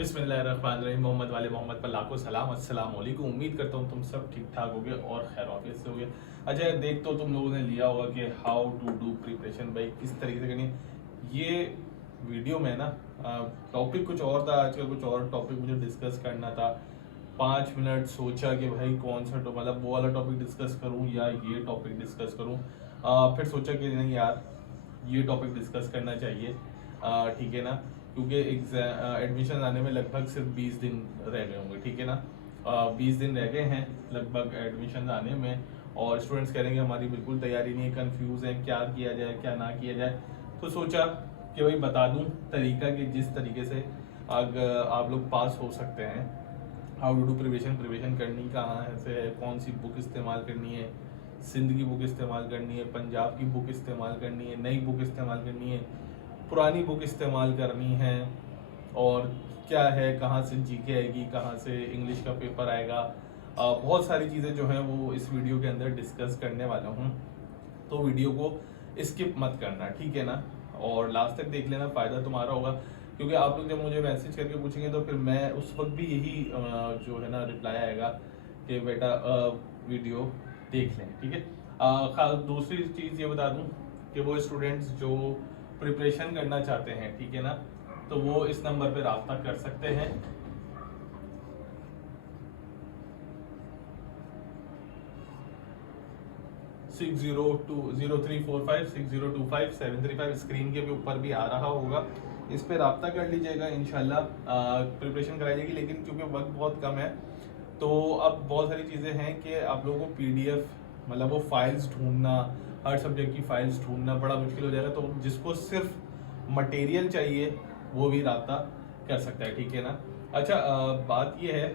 बिस्मिल्लाहिर्रहमानिर्रहीम। मोहम्मद वाले मोहम्मद पर लाखों सलाम। अस्सलाम वालेकुम। उम्मीद करता हूँ तुम सब ठीक ठाक होगे और खैर ऑफिस से होगे। अच्छा, देख तो तुम लोगों ने लिया होगा कि हाउ टू डू प्रिपरेशन, भाई किस तरीके से करनी है। ये वीडियो में ना टॉपिक कुछ और था, आजकल कुछ और टॉपिक मुझे डिस्कस करना था। 5 मिनट सोचा कि भाई कौन सा मतलब वो वाला टॉपिक डिस्कस करूँ या ये टॉपिक डिस्कस करूँ। फिर सोचा कि नहीं यार, ये टॉपिक डिस्कस करना चाहिए। ठीक है ना, क्योंकि एडमिशन आने में लगभग सिर्फ 20 दिन रह गए होंगे। ठीक है ना, 20 दिन रह गए हैं लगभग एडमिशन आने में, और स्टूडेंट्स कह रहे हैं कि हमारी बिल्कुल तैयारी नहीं है, कंफ्यूज है, क्या किया जाए क्या ना किया जाए। तो सोचा कि भाई बता दूं तरीका कि जिस तरीके से अगर आप लोग पास हो सकते हैं। हाउ टू डू प्रिपरेशन करनी कहाँ से है, कौन सी बुक इस्तेमाल करनी है, सिंध की बुक इस्तेमाल करनी है, पंजाब की बुक इस्तेमाल करनी है, नई बुक इस्तेमाल करनी है, पुरानी बुक इस्तेमाल करनी है, और क्या है, कहाँ से जीके आएगी, कहाँ से इंग्लिश का पेपर आएगा। बहुत सारी चीज़ें जो हैं वो इस वीडियो के अंदर डिस्कस करने वाला हूँ। तो वीडियो को स्किप मत करना, ठीक है ना, और लास्ट तक देख लेना, फ़ायदा तुम्हारा होगा। क्योंकि आप लोग जब मुझे मैसेज करके पूछेंगे तो फिर मैं उस वक्त भी यही जो है ना रिप्लाई आएगा कि बेटा वीडियो देख लें, ठीक है। खास दूसरी चीज़ ये बता दूं कि वो स्टूडेंट्स जो प्रिपरेशन करना चाहते हैं, ठीक है ना, तो वो इस नंबर पे रब्ता कर सकते हैं। 60203456025735 स्क्रीन के भी ऊपर भी आ रहा होगा, इस पे रब्ता कर लीजिएगा। इंशाल्लाह प्रिपरेशन कराई जाएगी, लेकिन क्योंकि वक्त बहुत कम है तो अब बहुत सारी चीज़ें हैं कि आप लोगों को PDF मतलब वो फाइल्स ढूंढना, हर सब्जेक्ट की फाइल्स ढूंढना बड़ा मुश्किल हो जाएगा। तो जिसको सिर्फ मटेरियल चाहिए वो भी रब्ता कर सकता है, ठीक है ना। अच्छा, बात ये है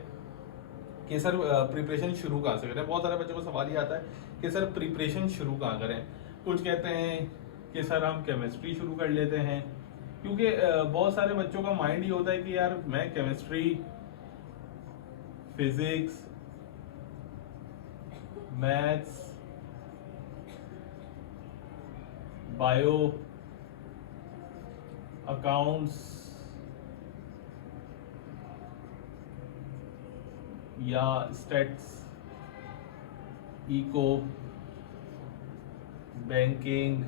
कि सर प्रिपरेशन शुरू कहाँ से करें। बहुत सारे बच्चों को सवाल ये आता है कि सर प्रिपरेशन शुरू कहाँ करें। कुछ कहते हैं कि सर हम केमिस्ट्री शुरू कर लेते हैं, क्योंकि बहुत सारे बच्चों का माइंड ये होता है कि यार मैं chemistry, physics, maths, bio, accounts या स्टैट्स, इको, बैंकिंग,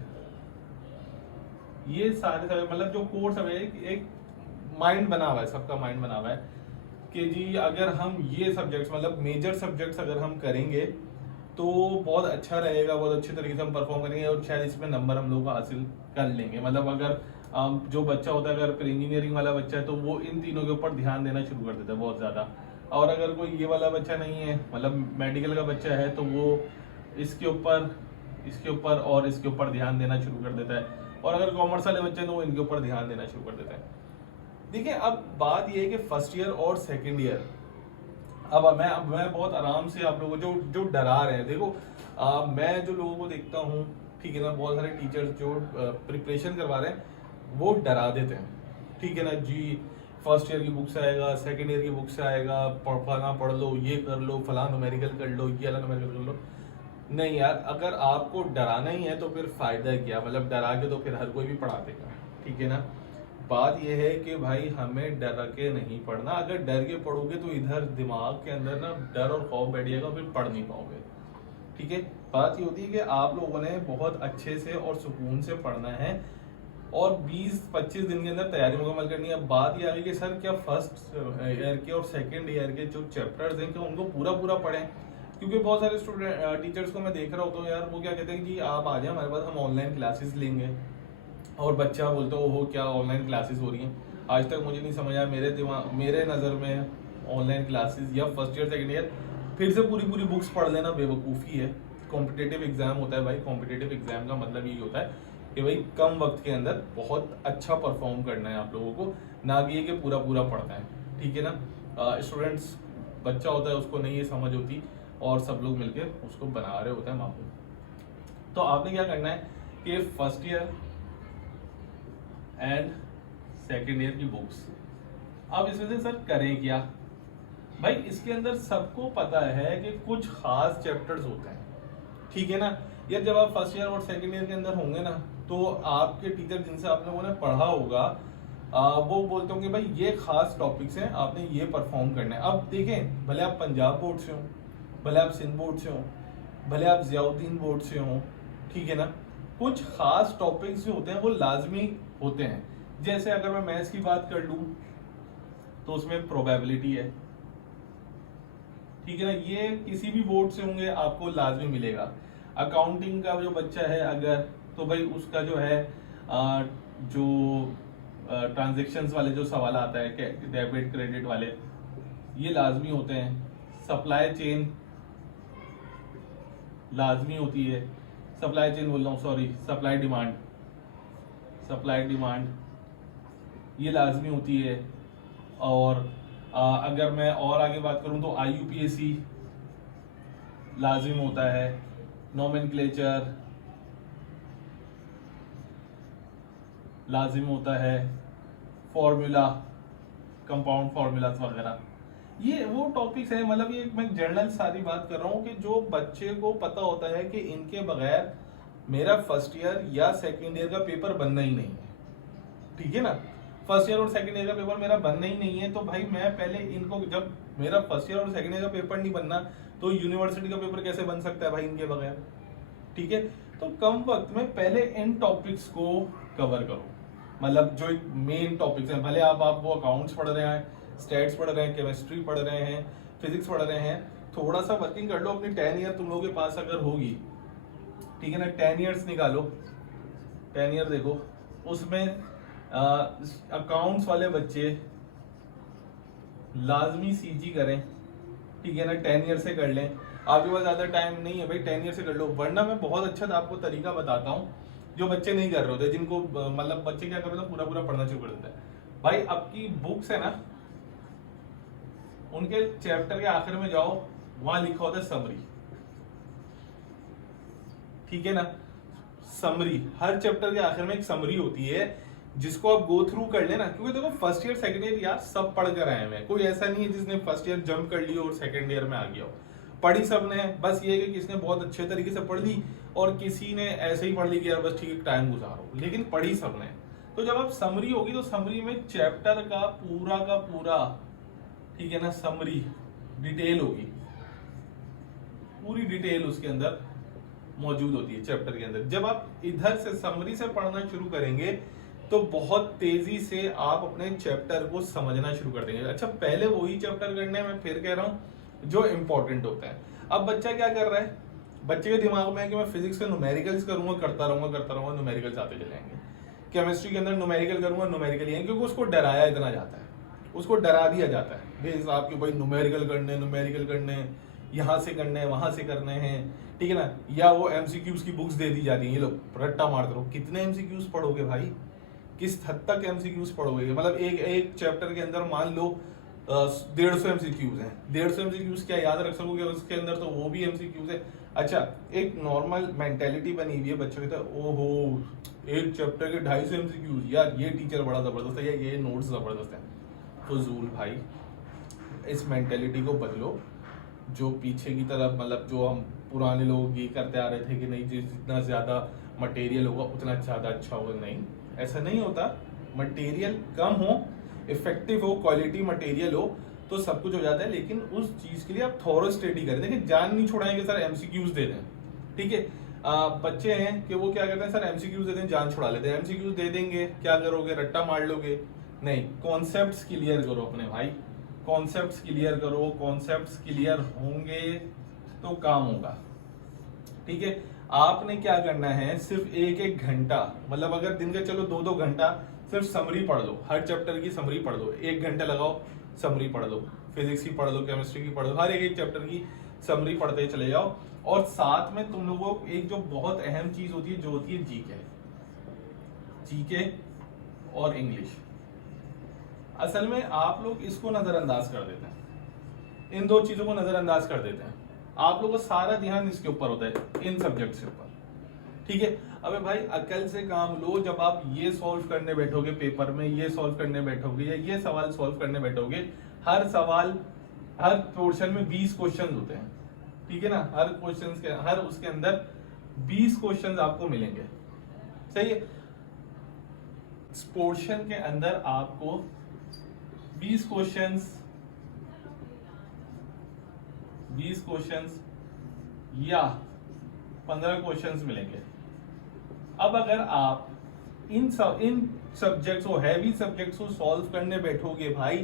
ये सारे सारे मतलब जो कोर्स है, एक माइंड बना हुआ है, सबका माइंड बना हुआ है कि जी अगर हम ये सब्जेक्ट्स मतलब मेजर सब्जेक्ट्स अगर हम करेंगे तो बहुत अच्छा रहेगा, बहुत अच्छे तरीके से हम परफॉर्म करेंगे और शायद इसमें नंबर हम लोग हासिल कर लेंगे। मतलब अगर जो बच्चा होता है, अगर फिर इंजीनियरिंग वाला बच्चा है तो वो इन तीनों के ऊपर ध्यान देना शुरू कर देता है बहुत ज़्यादा। और अगर कोई ये वाला बच्चा नहीं है, मतलब मेडिकल का बच्चा है, तो वो इसके ऊपर, इसके ऊपर और इसके ऊपर ध्यान देना शुरू कर देता है। और अगर कॉमर्स वाले बच्चे हैं तो वो इनके ऊपर ध्यान देना शुरू कर देता है। देखिए, अब बात ये है कि फर्स्ट ईयर और सेकेंड ईयर, अब मैं बहुत आराम से आप लोगों को जो जो डरा रहे हैं, देखो मैं जो लोगों को देखता हूँ, ठीक है ना, बहुत सारे टीचर्स जो प्रिपरेशन करवा रहे हैं वो डरा देते हैं, ठीक है ना जी। फर्स्ट ईयर की बुक से आएगा, सेकेंड ईयर की बुक से आएगा, फलाना पढ़ लो, ये कर लो, फलाना न्यूमेरिकल कर लो, ये वाला न्यूमेरिकल कर लो। नहीं यार, अगर आपको डराना ही है तो फिर फायदा क्या, मतलब डरा के तो फिर हर कोई भी पढ़ा देगा, ठीक है ना। बात यह है कि भाई हमें डर के नहीं पढ़ना। अगर डर के पढ़ोगे तो इधर दिमाग के अंदर ना डर और खौफ बैठ जाएगा, फिर पढ़ नहीं पाओगे, ठीक है। बात ये होती है कि आप लोगों ने बहुत अच्छे से और सुकून से पढ़ना है और 20-25 दिन के अंदर तैयारी मुकम्मल करनी है। अब बात ये आ गई कि सर क्या फर्स्ट ईयर के और सेकेंड ईयर के जो चैप्टर्स हैं क्या उनको पूरा पूरा पढ़ें, क्योंकि बहुत सारे स्टूडेंट टीचर्स को मैं देख रहा होता हूँ यार, वो क्या कहते हैं कि आप आ जाए हमारे पास, हम ऑनलाइन क्लासेस लेंगे। और बच्चा बोलता हो क्या ऑनलाइन क्लासेस हो रही हैं। आज तक मुझे नहीं समझ आया, मेरे नज़र में ऑनलाइन क्लासेस या फर्स्ट ईयर सेकेंड ईयर फिर से पूरी पूरी बुक्स पढ़ लेना बेवकूफ़ी है। कॉम्पिटेटिव एग्जाम होता है भाई, कॉम्पिटेटिव एग्जाम का मतलब यही होता है कि भाई कम वक्त के अंदर बहुत अच्छा परफॉर्म करना है आप लोगों को, ना कि ये कि पूरा पूरा पढ़ना है, ठीक है ना। स्टूडेंट्स, बच्चा होता है उसको नहीं ये समझ होती और सब लोग मिलकर उसको बना रहे होते हैं माहौल। तो आपने क्या करना है कि first year and second year की बुक्स, अब इसमें से सर करें क्या। भाई इसके अंदर सबको पता है कि कुछ खास चैप्टर्स होते हैं, ठीक है ना। यार जब आप फर्स्ट ईयर और सेकेंड ईयर के अंदर होंगे ना, तो आपके टीचर जिनसे आप लोगों ने पढ़ा होगा वो बोलते होंगे भाई ये खास टॉपिक्स हैं, आपने ये परफॉर्म करना है। अब देखें, भले आप पंजाब बोर्ड से हो, भले आप सिंध बोर्ड से हो, भले आप जियाउद्दीन बोर्ड से हो, ठीक है ना, कुछ खास टॉपिक्स जो होते हैं वो लाजमी होते हैं। जैसे अगर मैं मैथ्स की बात कर लूँ तो उसमें प्रोबेबिलिटी है, ठीक है ना, ये किसी भी बोर्ड से होंगे आपको लाजमी मिलेगा। अकाउंटिंग का जो बच्चा है अगर, तो भाई उसका जो है जो ट्रांजेक्शंस वाले जो सवाल आता है, डेबिट क्रेडिट वाले, ये लाजमी होते हैं। सप्लाई चेन लाजमी होती है, सप्लाई चेन बोल रहा हूँ, सॉरी, सप्लाई डिमांड ये लाजमी होती है। और अगर मैं और आगे बात करूं तो IUPAC लाजिम होता है, नोमेनक्लेचर लाजिम होता है, फॉर्मूला, कंपाउंड फार्मूलाज वगैरह, ये वो टॉपिक्स हैं। मतलब ये मैं जनरल सारी बात कर रहा हूँ कि जो बच्चे को पता होता है कि इनके बगैर मेरा फर्स्ट ईयर या सेकेंड ईयर का पेपर बनना ही नहीं है, ठीक है ना। फर्स्ट ईयर और सेकंड ईयर का पेपर मेरा बनना ही नहीं है, तो भाई मैं पहले इनको, जब मेरा फर्स्ट ईयर और सेकंड ईयर का पेपर नहीं बनना तो यूनिवर्सिटी का पेपर कैसे बन सकता है भाई इनके बगैर, ठीक है। तो कम वक्त में पहले इन टॉपिक्स को कवर करो, मतलब जो मेन टॉपिक्स हैं, भले आप वो अकाउंट्स पढ़ रहे हैं, स्टैट्स पढ़ रहे हैं, केमिस्ट्री पढ़ रहे हैं, फिजिक्स पढ़ रहे हैं, थोड़ा सा वर्किंग कर लो। अपनी 10 ईयर तुम लोगों के पास अगर होगी, ठीक है ना, 10 ईयर्स निकालो, 10 ईयर देखो, उसमें अकाउंट्स वाले बच्चे लाजमी CG करें, ठीक है ना, 10 ईयर से कर लें। आपके पास ज़्यादा टाइम नहीं है भाई, 10 ईयर से कर लो, वरना मैं बहुत अच्छा आपको तरीका बताता हूँ जो बच्चे नहीं कर रहे होते, जिनको मतलब बच्चे क्या कर रहे होते पूरा पूरा पढ़ना शुरू कर देते हैं। भाई आपकी बुक्स है ना, उनके चैप्टर के आखिर में जाओ, वहां लिखा होता है समरी, ठीक है ना, समरी, हर चैप्टर के आखिर में एक समरी होती है जिसको आप गो थ्रू कर लेना। क्योंकि देखो फर्स्ट ईयर सेकंड ईयर यार सब पढ़ कर आए हैं, कोई ऐसा नहीं है जिसने फर्स्ट ईयर जंप कर लिया और सेकंड ईयर में आ गया हो, पढ़ी सबने। बस ये है कि किसने बहुत अच्छे तरीके से पढ़ ली और किसी ने ऐसे ही पढ़ ली कि यार बस ठीक है टाइम गुजारो, लेकिन पढ़ी सबने। तो जब आप समरी होगी तो समरी में चैप्टर का पूरा, ठीक है ना, समरी डिटेल होगी, पूरी डिटेल उसके अंदर मौजूद होती है चैप्टर के अंदर। जब आप इधर से समरी से पढ़ना शुरू करेंगे तो बहुत तेजी से आप अपने चैप्टर को समझना शुरू कर देंगे। अच्छा, पहले वही चैप्टर करने में फिर कह रहा हूँ जो इंपॉर्टेंट होता है। अब बच्चा क्या कर रहा है, बच्चे के दिमाग में है कि मैं फिजिक्स के न्यूमेरिकल्स करूंगा, करता रहूंगा, न्यूमेरिकल्स आते चलेंगे। केमिस्ट्री के अंदर न्यूमेरिकल करूंगा, न्यूमेरिकल ही, क्योंकि उसको डराया इतना जाता है, उसको डरा दिया जाता है बेहिसाब कि भाई न्यूमेरिकल करने, यहाँ से करने हैं, वहां से करने हैं, ठीक है ना। या वो MCQs की बुक्स दे दी जाती है, ये लोग रट्टा मारते रहो। कितने MCQs पढ़ोगे भाई, किस हद तक MCQs पढ़ोगे? मतलब एक चैप्टर के अंदर मान लो 150 MCQs हैं, 150 MCQs क्या याद रख सकोगे उसके अंदर? तो वो भी MCQs है। अच्छा, एक नॉर्मल मेंटेलिटी बनी हुई है बच्चों की, तो ओहो एक चैप्टर के 250 MCQs, यार ये टीचर बड़ा जबरदस्त है या ये नोट्स जबरदस्त है। फजूल भाई, इस मेंटेलिटी को बदलो। जो पीछे की तरफ, मतलब जो हम पुराने लोग ये करते आ रहे थे कि नहीं जितना ज्यादा मटेरियल होगा उतना ज्यादा अच्छा होगा, नहीं, ऐसा नहीं होता। मटेरियल कम हो, इफेक्टिव हो, क्वालिटी मटेरियल हो तो सब कुछ हो जाता है, लेकिन उस चीज के लिए आप थॉरो स्टडी करें। देखिए, जान नहीं छुड़ाएंगे सर MCQs दे दें, ठीक है। बच्चे हैं कि वो क्या करते हैं, सर MCQs दे दें, जान छुड़ा लेते हैं। MCQs दे देंगे, क्या करोगे, रट्टा मार लोगे? नहीं, कॉन्सेप्ट्स क्लियर करो अपने भाई, कॉन्सेप्ट्स क्लियर करो। कॉन्सेप्ट्स क्लियर होंगे तो काम होगा, ठीक है। आपने क्या करना है, सिर्फ एक घंटा, मतलब अगर दिन का चलो 2 घंटा सिर्फ समरी पढ़ लो, हर चैप्टर की समरी पढ़ लो, 1 घंटा लगाओ समरी पढ़ लो, फिजिक्स की पढ़ लो, केमिस्ट्री की पढ़ लो, हर एक चैप्टर की समरी पढ़ते चले जाओ। और साथ में तुम लोगों को एक जो बहुत अहम चीज होती है, जो होती है जीके और इंग्लिश। असल में आप लोग इसको नजरअंदाज कर देते हैं, इन 2 चीजों को नजरअंदाज कर देते हैं। आप लोगों का सारा ध्यान इसके ऊपर होता है, इन सब्जेक्ट्स के ऊपर, ठीक है। अबे भाई अकल से काम लो। जब आप ये सॉल्व करने बैठोगे पेपर में, ये सॉल्व करने बैठोगे या ये सवाल सॉल्व करने बैठोगे, हर सवाल, हर पोर्शन में 20 क्वेश्चन होते हैं, ठीक है ना। हर क्वेश्चन के, हर उसके अंदर 20 क्वेश्चन आपको मिलेंगे, सही है। इस पोर्शन के अंदर आपको 20 क्वेश्चंस या 15 क्वेश्चंस मिलेंगे। अब अगर आप इन सब्जेक्ट्स को, हैवी सब्जेक्ट्स को सॉल्व करने बैठोगे भाई,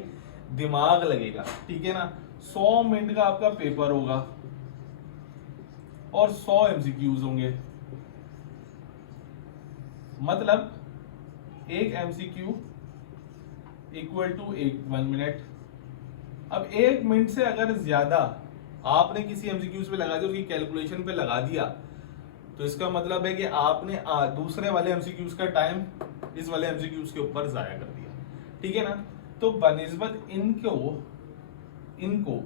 दिमाग लगेगा, ठीक है ना। 100 मिनट का आपका पेपर होगा और 100 एमसीक्यूज होंगे, मतलब एक एमसीक्यू इक्वल टू 1 मिनट। अब 1 मिनट से अगर ज्यादा आपने किसी एमसीक्यूज पे लगा दिया, उसकी कैलकुलेशन पे लगा दिया, तो इसका मतलब है कि आपने दूसरे वाले एमसीक्यूज का टाइम इस वाले एमसीक्यूज के ऊपर जाया कर दिया, ठीक है ना। तो बनिस्बत इनको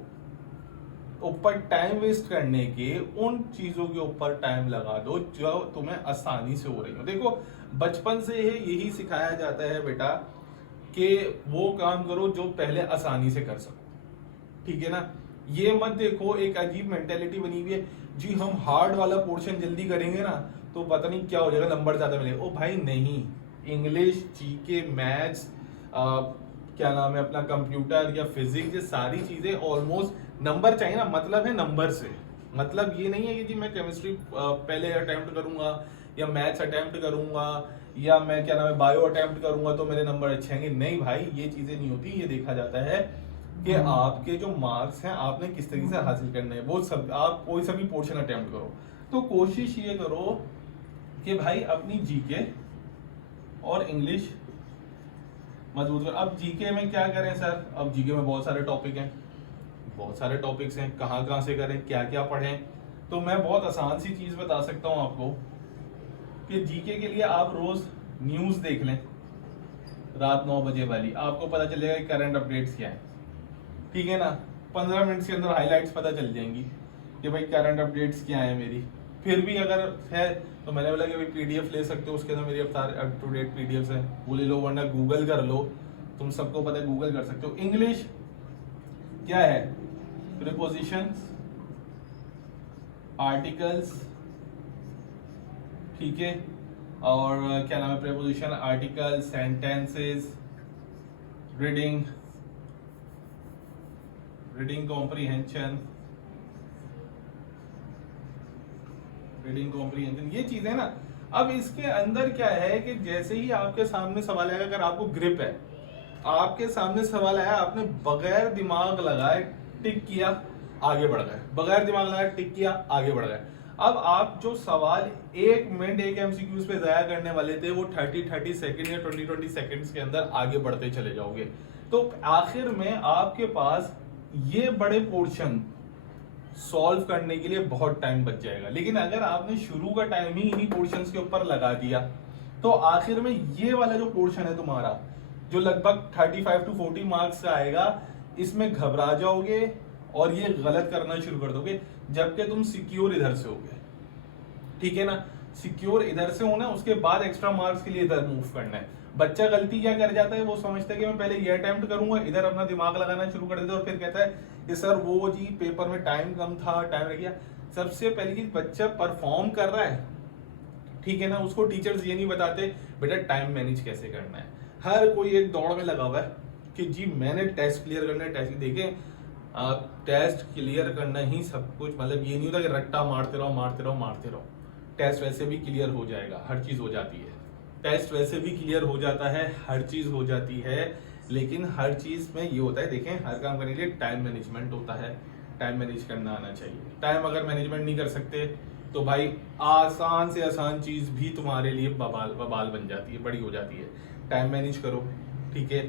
ऊपर टाइम वेस्ट करने के उन चीजों के ऊपर टाइम लगा दो जो तुम्हें आसानी से हो रही हो। देखो बचपन से यही सिखाया जाता है बेटा कि वो काम करो जो पहले आसानी से कर सको, ठीक है ना। ये मत देखो, एक अजीब मेंटेलिटी बनी हुई है जी, हम हार्ड वाला पोर्शन जल्दी करेंगे ना तो पता नहीं क्या हो जाएगा, नंबर ज्यादा मिलेगा। ओ भाई नहीं, इंग्लिश, जीके, मैथ्स, क्या नाम है अपना, कंप्यूटर या फिजिक्स, ये सारी चीजें ऑलमोस्ट नंबर चाहिए ना, मतलब है नंबर से। मतलब ये नहीं है कि जी मैं केमिस्ट्री पहले अटेम्प्ट करूंगा या मैथ्स अटेम्प्ट करूंगा या मैं क्या नाम है बायो अटेम्प्ट करूंगा तो मेरे नंबर अच्छे आएंगे। नहीं भाई, ये चीजें नहीं होती। ये देखा जाता है कि आपके जो मार्क्स हैं आपने किस तरीके से हासिल करने हैं, वो सब आप कोई सा भी पोर्शन अटेम्प्ट करो तो कोशिश ये करो कि भाई अपनी जीके और इंग्लिश मजबूत करो। अब जीके में क्या करें सर, अब जीके में बहुत सारे टॉपिक हैं, बहुत सारे टॉपिक्स हैं, कहाँ से करें, क्या क्या पढ़ें। तो मैं बहुत आसान सी चीज बता सकता हूँ आपको कि जीके के लिए आप रोज न्यूज देख लें, रात 9 बजे वाली, आपको पता चलेगा कि करंट अपडेट्स क्या है, ठीक है ना। 15 मिनट के अंदर हाइलाइट्स पता चल जाएंगी कि भाई करंट अपडेट्स क्या है मेरी। फिर भी अगर है तो मैंने बोला कि भाई पीडीएफ ले सकते हो, उसके अंदर मेरी अप टू डेट पीडीएफ है, वो ले लो, वरना गूगल कर लो, तुम सबको पता है गूगल कर सकते हो। इंग्लिश क्या है, प्रीपोजिशंस, आर्टिकल्स, ठीक है, और क्या नाम है preposition, article, sentences, reading comprehension, ये चीजें ना। अब इसके अंदर क्या है कि जैसे ही आपके सामने सवाल आएगा, अगर आपको ग्रिप है, आपके सामने सवाल आया, आपने बगैर दिमाग लगाए टिक किया, आगे बढ़ गए, बगैर दिमाग लगाए टिक किया, आगे बढ़ गए। अब आप जो सवाल 1 मिनट एक एमसीक्यूज पे जाया करने वाले थे, वो 30 सेकंड या 20 सेकंड्स के अंदर आगे बढ़ते चले जाओगे। तो आखिर में आपके पास ये बड़े पोर्शन सॉल्व करने के लिए बहुत टाइम बच जाएगा। लेकिन अगर आपने शुरू का टाइम ही इन्हीं पोर्शंस के ऊपर लगा दिया तो आखिर में ये वाला जो पोर्शन है तुम्हारा, जो लगभग 35 to 40 मार्क्स का आएगा, इसमें घबरा जाओगे और ये गलत करना शुरू कर दोगे, जबकि तुम सिक्योर इधर से होगे, ठीक है ना। सिक्योर इधर से होना, उसके बाद एक्स्ट्रा मार्क्स के लिए इधर मूव करना है। बच्चा गलती क्या कर जाता है, वो समझता है कि मैं पहले ये अटेम्प्ट करूंगा, इधर अपना दिमाग लगाना शुरू कर देता है और फिर कहता है कि सर वो जी पेपर में टाइम कम था, टाइम लग गया। सबसे पहले कि बच्चा परफॉर्म कर रहा है, ठीक है ना, उसको टीचर्स ये नहीं बताते बेटा टाइम मैनेज कैसे करना है। हर कोई एक दौड़ में लगा हुआ है कि जी मैंने टेस्ट क्लियर करना है, टेस्ट देखें, टेस्ट क्लियर करना ही सब कुछ, मतलब ये नहीं होता कि रट्टा मारते रहो। टेस्ट वैसे भी क्लियर हो जाएगा, हर चीज हो जाती है, टेस्ट वैसे भी क्लियर हो जाता है, हर चीज हो जाती है। लेकिन हर चीज में ये होता है, देखें, हर काम करने के लिए टाइम मैनेजमेंट होता है, टाइम मैनेज करना आना चाहिए। टाइम अगर मैनेजमेंट नहीं कर सकते तो भाई आसान से आसान चीज भी तुम्हारे लिए बबाल बन जाती है, बड़ी हो जाती है। टाइम मैनेज करो, ठीक है।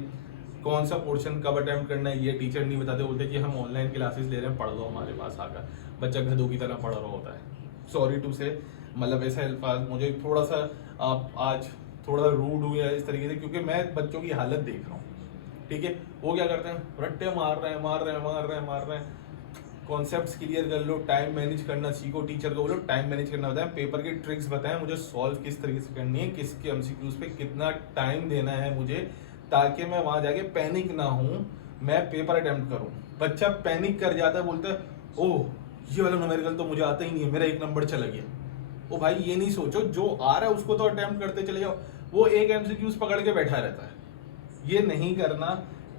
कौन सा पोर्शन कब अटेम्प्ट करना है ये टीचर नहीं बताते, बोलते कि हम ऑनलाइन क्लासेस ले रहे हैं, पढ़ लो हमारे पास आकर। बच्चा गधों की तरह पढ़ रहा होता है, सॉरी टू से, मतलब ऐसा अल्फाज मुझे थोड़ा सा आज थोड़ा रूड हुआ है इस तरीके से, क्योंकि मैं बच्चों की हालत देख रहा हूँ, ठीक है। वो क्या करते हैं, रट्टे मार रहे हैं। कॉन्सेप्ट्स क्लियर कर लो, टाइम मैनेज करना सीखो, टीचर को बोलो टाइम मैनेज करना बताएं, पेपर की ट्रिक्स बताएं, मुझे सॉल्व किस तरीके से करनी है, किसके एमसीक्यूज पे कितना टाइम देना है मुझे, ताकि मैं वहां जाके पैनिक ना हूं, मैं पेपर अटेम्प्ट करूं। बच्चा पैनिक कर जाता है, बोलता है ओह ये वाला न्यूमेरिकल तो मुझे आता ही नहीं है, मेरा 1 नंबर चला गया। ओ भाई ये नहीं सोचो, जो आ रहा है उसको तो अटेम्प्ट करते चले जाओ। वो एक एमसीक्यूज पकड़ के बैठा रहता है। ये नहीं करना,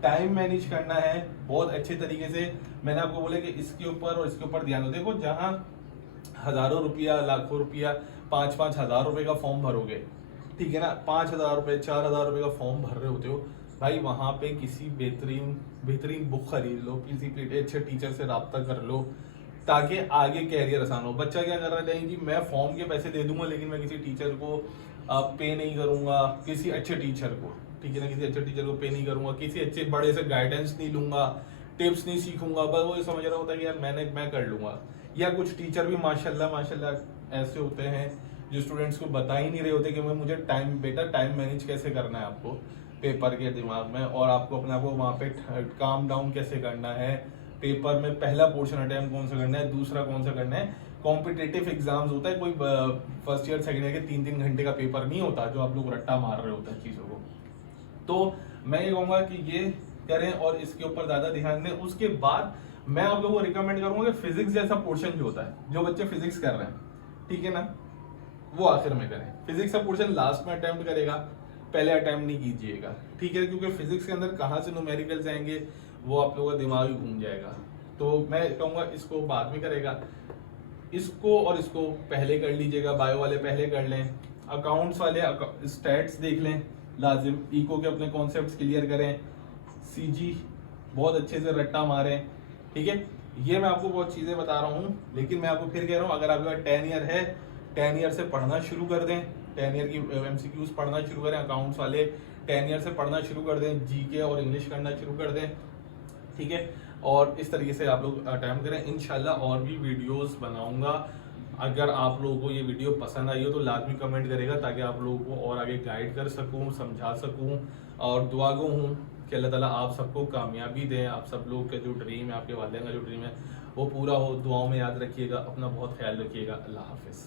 टाइम मैनेज करना है बहुत अच्छे तरीके से। मैंने आपको बोला कि इसके ऊपर और इसके ऊपर ध्यान दो। देखो जहाँ हजारों रुपया, लाखों रुपया, 5-5 हजार रुपए का फॉर्म भरोगे, ठीक है ना, 5,000 रुपए, 4,000 रुपए का फॉर्म भर रहे होते हो भाई, वहां पे किसी बेहतरीन बुक खरीद लो, किसी अच्छे टीचर से राब्ता कर लो, ताकि आगे कैरियर आसान हो। बच्चा क्या कर रहा है जी, मैं फॉर्म के पैसे दे दूंगा लेकिन मैं किसी टीचर को पे नहीं करूंगा, किसी अच्छे टीचर को, ठीक है ना, किसी अच्छे टीचर को पे नहीं करूंगा, किसी अच्छे बड़े से गाइडेंस नहीं लूंगा, टिप्स नहीं सीखूंगा, बस वो ये समझ रहा होता है कि यार मैं कर लूंगा। या कुछ टीचर भी माशाल्लाह ऐसे होते हैं जो स्टूडेंट्स को बता ही नहीं रहे होते कि मुझे बेटा टाइम मैनेज कैसे करना है आपको पेपर के दिमाग में, और आपको अपने आप को वहाँ पे काम डाउन कैसे करना है, पेपर में पहला पोर्शन अटेम्प्ट कौन सा करना है, दूसरा कौन सा करना है। कॉम्पिटेटिव एग्जाम्स होता है, कोई फर्स्ट ईयर सेकंड ईयर के 3-3 घंटे का पेपर नहीं होता जो आप लोग रट्टा मार रहे होते हैं चीज़ों को। तो मैं ये कहूँगा कि ये करें और इसके ऊपर ज़्यादा ध्यान दें। उसके बाद मैं आप लोगों को रिकमेंड करूँगा कि फिजिक्स जैसा पोर्शन जो होता है, जो बच्चे फिजिक्स कर रहे हैं, ठीक है ना, वो आखिर में करें। फिजिक्स का पोर्शन लास्ट में अटेम्प्ट करेगा, पहले अटेम्प्ट नहीं कीजिएगा, ठीक है, क्योंकि फिजिक्स के अंदर कहाँ से न्यूमेरिकल्स आएंगे वो आप लोगों का दिमाग ही घूम जाएगा। तो मैं कहूँगा इसको बाद में करेगा, इसको और इसको पहले कर लीजिएगा, बायो वाले पहले कर लें, अकाउंट्स वाले स्टैट्स देख लें लाजिम, इको के अपने कॉन्सेप्ट्स क्लियर करें, सीजी बहुत अच्छे से रट्टा मारें, ठीक है। ये मैं आपको बहुत चीज़ें बता रहा हूँ, लेकिन मैं आपको फिर कह रहा हूँ अगर आपके पास 10 ईयर है, 10 ईयर से पढ़ना शुरू कर दें, 10 ईयर की एमसीक्यूज पढ़ना शुरू करें, अकाउंट्स वाले 10 ईयर से पढ़ना शुरू कर दें, जीके और इंग्लिश करना शुरू कर दें, ठीक है। और इस तरीके से आप लोग अटेम्प्ट करें। इंशाल्लाह और भी वीडियोस बनाऊंगा। अगर आप लोगों को ये वीडियो पसंद आई हो तो लाजमी कमेंट करेगा, ताकि आप लोगों को और आगे गाइड कर सकूं, समझा सकूं, और दुआ गो हूँ कि अल्लाह ताला आप सबको कामयाबी दें, आप सब लोग का जो ड्रीम है, आपके वालिदैन का जो ड्रीम है वो पूरा हो। दुआओं में याद रखिएगा, अपना बहुत ख्याल रखिएगा। अल्लाह हाफिज़।